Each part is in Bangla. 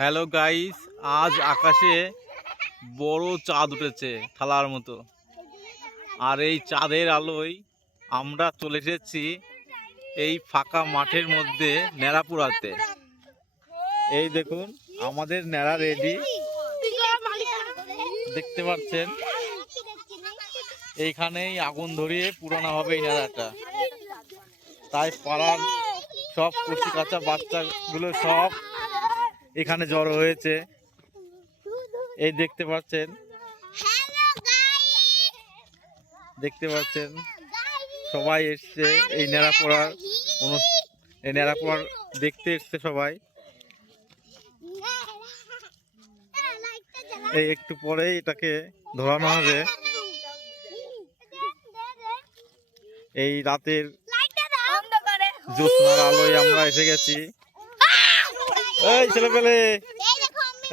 হ্যালো গাইস আজ আকাশে বড় চাঁদ উঠেছে থালার মতো। আর এই চাঁদের আলোয় আমরা চলে এসেছি এই ফাঁকা মাঠের মধ্যে ন্যাড়া পোড়াতে। এই দেখুন, আমাদের ন্যাড়া রেডি। দেখতে পাচ্ছেন? এইখানেই আগুন ধরিয়ে পুরানো হবে এই ন্যাড়াটা তাই পাড়ার সব কচি কাঁচা বাচ্চাগুলো সব এখানে জড়ো হয়েছে। এই দেখতে পাচ্ছেন। দেখতে পাচ্ছেন। সবাই এসছে এই ন্যাড়া পড়ার এই ন্যাড়া পড়ার দেখতে এসছে সবাই। এই একটু পরে এটাকে ধরানো হবে। এই রাতের জ্যোৎস্নার আলোয় আমরা এসে গেছি। এই ছেলে পেলে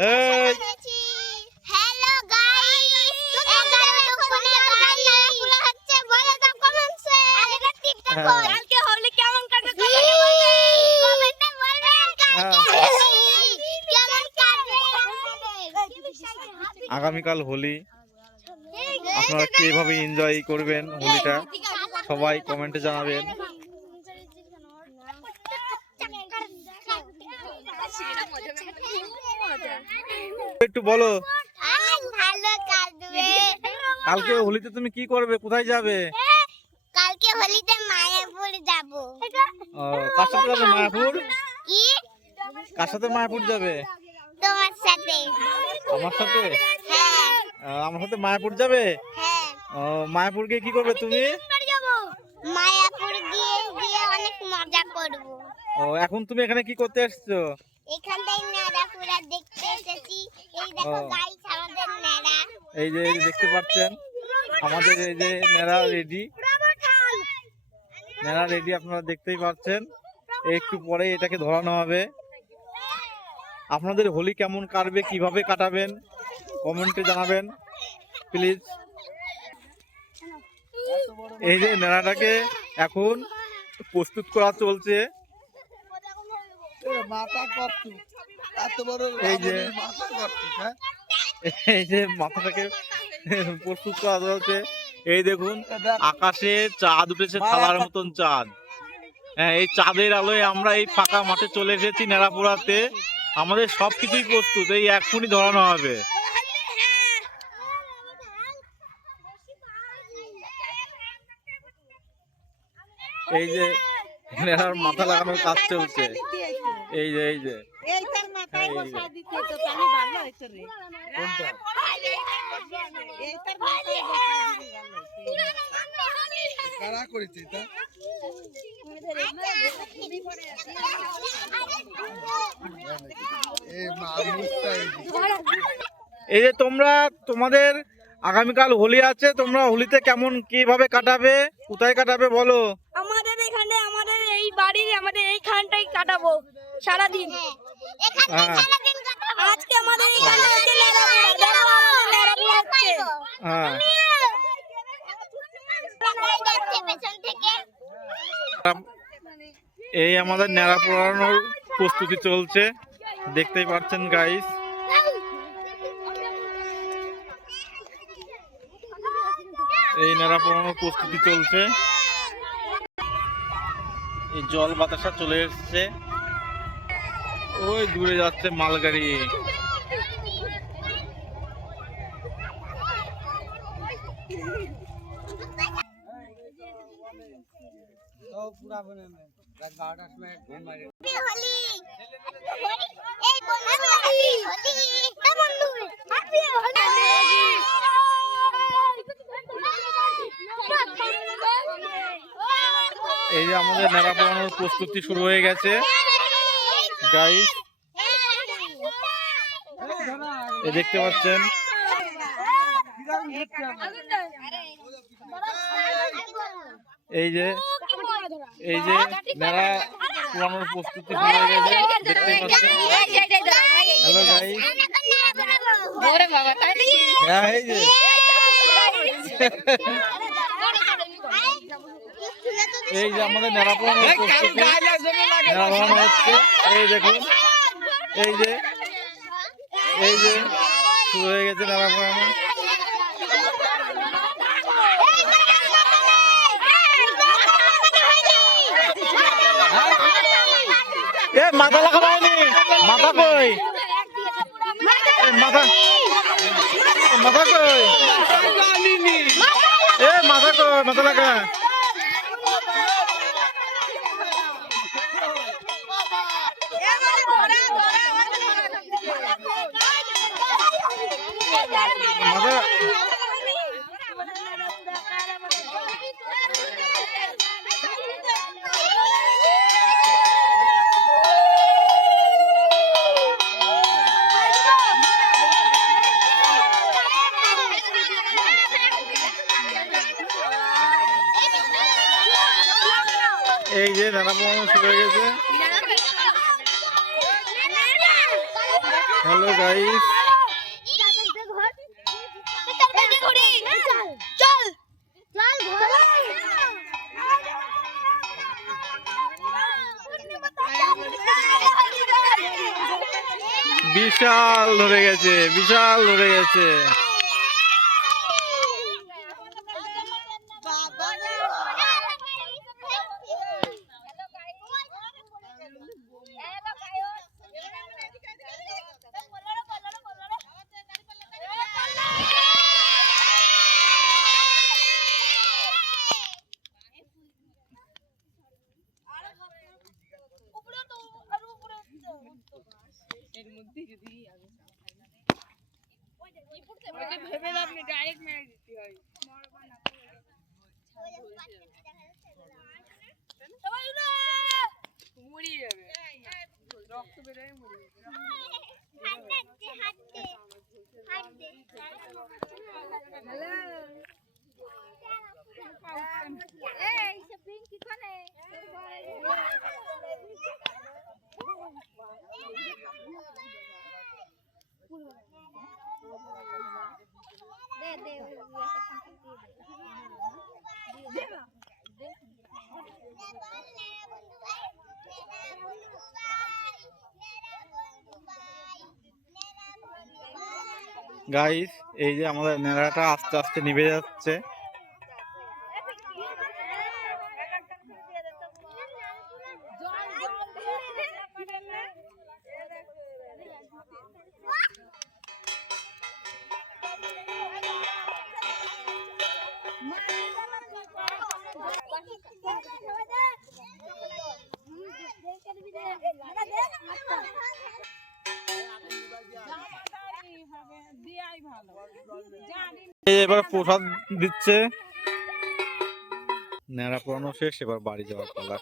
এই। হ্যালো গাইস 11 ফোনে গাইস পুরো হচ্ছে বলে দাও কমেন্টসে আগেটা টিকটক হ্যাঁ। কালকে হলে কেমন কাটবে কমেন্টে বলবেন কালকে কেমন কাটবে? আগামীকাল হোলি। আপনারা কীভাবে এনজয় করবেন হোলিটা? সবাই কমেন্টে জানাবেন। একটু বলো। কালকে হোলিতে তুমি কি করবে? কোথায় যাবে? কালকে হোলিতে মায়াপুর যাব। ও, কার সাথে যাবে? মায়াপুর? কি? কার সাথে মায়াপুর যাবে? তোমার সাথে। আমার সাথে? হ্যাঁ। আমার সাথে মায়াপুর যাবে? হ্যাঁ। ও, মায়াপুর গিয়ে কি করবে তুমি? মায়াপুর গিয়ে গিয়ে অনেক মজা করব। ও এখন তুমি এখানে কি করতে এসছো? এখানটাই নেড়া পুরা দেখতে এসেছি এই যে দেখতে পাচ্ছেন, আমাদের এই যে নেড়া রেডি। নেড়া রেডি আপনারা দেখতেই পাচ্ছেন। একটু পরে এটাকে ধরানো হবে। আপনাদের হোলি কেমন কাটবে, কীভাবে কাটাবেন, কমেন্টে জানাবেন, প্লিজ। এই যে নেড়াটাকে এখন প্রস্তুত করা চলছে। মাথা এই যে- হ্যাঁ? এই যে মাথাটাকে প্রস্তুত করা চলছে এই দেখুন আকাশে চাঁদ উঠেছে থালার মতন চাঁদ। হ্যাঁ এই চাঁদের আলোয় আমরা এই ফাঁকা মাঠে চলে এসেছি নেড়াপোড়াতে। আমাদের সব কিছুই প্রস্তুত এই এক্ষুনি ধরানো হবে। এই যে নেড়ার মাথা লাগানোর কাজ চলছে। এই যে এই যে। কারা করেছে এটা? এই যে তোমরা তোমাদের আগামীকাল হোলি আছে তোমরা হোলিতে কেমন কীভাবে কাটাবে? কোথায় কাটাবে বলো? আমাদের এখানে আমাদের এই বাড়ির আমাদের এইখানটাই কাটাবো সারাদিন। হ্যাঁ। আজকে আমাদের এখানে হচ্ছে হ্যাঁ। এই আমাদের ন্যাড়া পোড়ানোর প্রস্তুতি চলছে। দেখতেই পাচ্ছেন গাইস এই ন্যাড়া পোড়ানোর প্রস্তুতি চলছে। এই জল বাতাসা চলে এসছে। ওই দূরে যাচ্ছে মালগাড়ি। এই যে আমাদের মেলা প্রস্তুতি শুরু হয়ে গেছে। গাইস এই দেখতে পাচ্ছেন এই যে এই যে ন্যাড়া পোড়ানোর প্রস্তুতি হয়ে গেছে দেখতেই পাচ্ছেন হ্যালো গাইস হ্যাঁ এই যে এই যে আমাদের ন্যাড়া পোড়ানো হচ্ছে। এই দেখুন। এই যে। এই যে। শুরু হয়ে গেছে এ মাথা লাগানো হয়নি। মাথা কই? মাথা। মাথা কই? এ মাথা কই? মাথা লাগা। এই যে নানা পড়ানো শুরু হয়ে গেছে। হ্যালো গাইস বিশাল ধরে গেছে বিশাল ধরে গেছে। ভেবে ডাইরেক্ট মেরে দিতে হয়। মরিয়ে যাবে। রক্ত বেরোয় মরিয়ে যাবে। গাইস এই যে আমাদের নেড়াটা আস্তে আস্তে নিভে যাচ্ছে। এবার প্রসাদ দিচ্ছে। ন্যাড়া পড়ানো শেষ এবার বাড়ি যাওয়ার পালা।